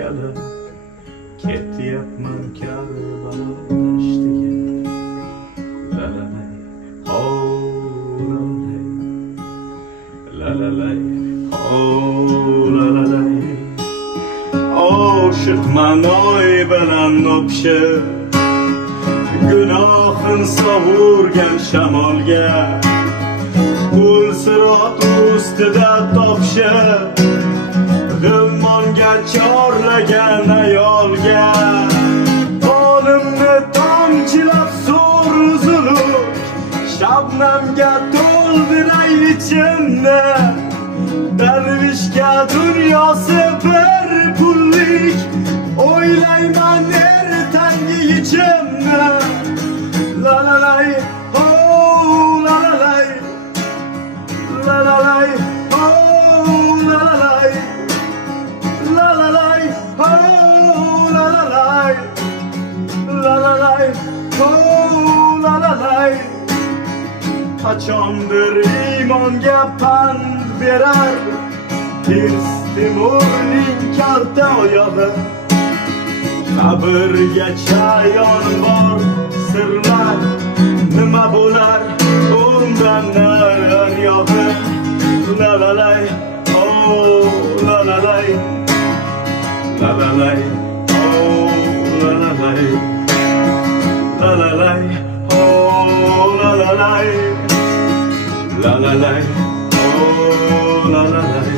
kala ketyapman Karbalo dashtiga. Lalalay, lalalay, lalalay. Oshiqman oy bilan o'pishib, gunohin sovurgan shamolga, pul sirot ustida topishib, g'ilmonga chorlagan ayolga. Qo'limni tomchilab so'r uzilib, shabnamga to'ldiray ichimni. Darvishga dunyosi bir pullik, o'ylayman ertangi ichimni. Lalalay, oh lalalay, lalalay, oh lalalay, lalalay, oh lalalay, lalalay, oh lalalay. Qachondir imonga pand berar Timurning kalta oyog'i. Qabrgacha yon bor sirlar, nima bo'lar undan naryog'i. Lalalay, oh lalalay, lalalay, oh lalalay, lalalay, oh lalalay, lalalay, oh lalalay,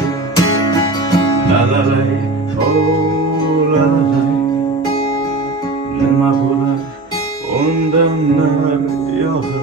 lalalay, oh lalalay. Nima bo'lar undan naryog'i.